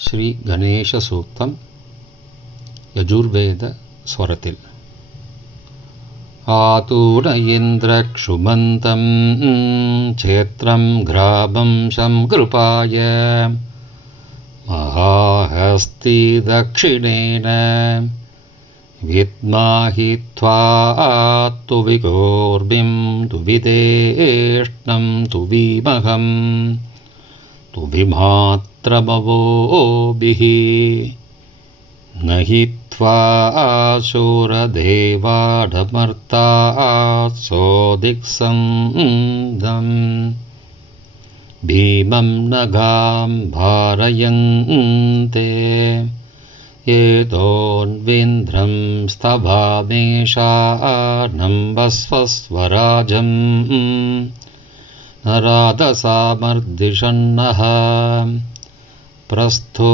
ஸ்ரீ கணேச சூக்தம் யஜுர்வேத ஸ்வரத்தில். ஆதூர இந்திரக்ஷுமந்தம் சேத்ரம் கிராபம் சம்கிருபாய மகாஹஸ்தி தக்ஷிணேன வித்மாஹி த்வாத்து விகோர்பிம் துவிதேஷ்ணம் துவீமகம் துவிமாத்ரமவோபிஹி நஹி த்வாசூரதேவாடமர்த்தா சோதிக்சந்தம் பீமம் நகாம் பாரயந்தே ஏதோன்விந்திரம் ஸ்தவாமேஷானம் வஸ்வஸ்வராஜம் நராதசாமர்திஷன்னः பிரஸ்தோ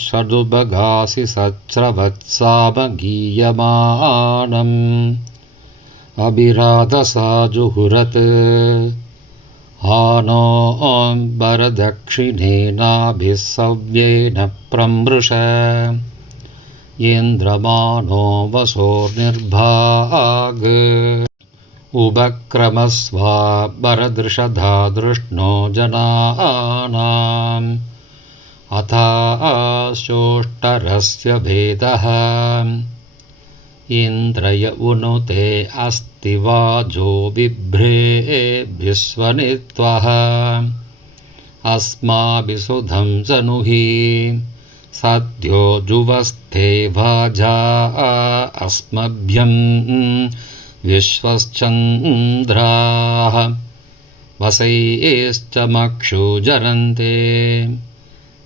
ஷடுபகாசி சச்ரவத்சாமகீயமானம் அபிராதசா ஜுஹுரத் ஆனோ வரதக்ஷிணேனாபிசவ்யேன பிரம்ருஷ ஏந்திரமானோ வசோர்நிர்பாக் உபக்ரமஸ்வா பரதృషதா திருஷ்ணோ ஜனானாம் அதாசோஷ்டரஸ்ய பேதः இந்திரய உனுதே அஸ்தி வாஜோ பிப்ரே விஸ்வனித்வः அஸ்மாபிசுதம் சனுஹி சத்யோ ஜுவஸ்தே வாஜா அஸ்மभ्यं விஸ்வச்சந்திராः வசைश्च மக்ஷுஜரந்தே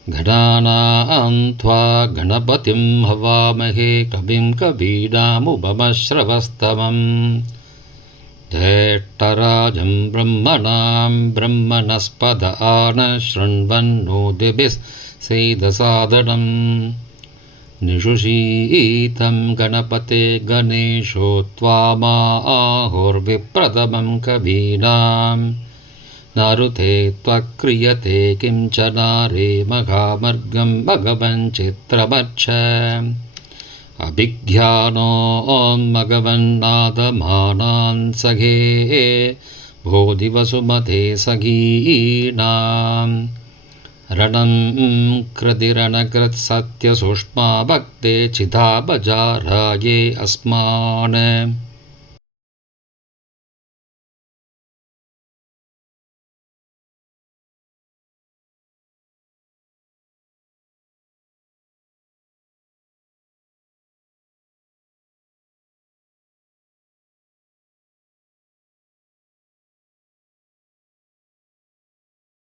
கணானாं த்வா கணபதிம் ஹவாமஹே கவிம் கபீடாமுபமஸ்ரவஸ்தமம் ஜேஷ்டராஜம் பிரம்மணாம் பிரம்மணஸ்பத ஆன ஷృण्वन्नोतिभिः सेदसादनम् निषुषीतं गणपते गणेशो त्वामाहुर्विप्रथमं कवीनां नारुते त्वक्रियते किंचनारे मघामर्गं भगवन् चित्रमच्छ अभिज्ञानो मघवन्नादमानां सखे भोदिवसुमते सखीनां रणं कृतिरणकृत्सत्यसुष्मा भक्ते चिता बजाराये अस्मान्।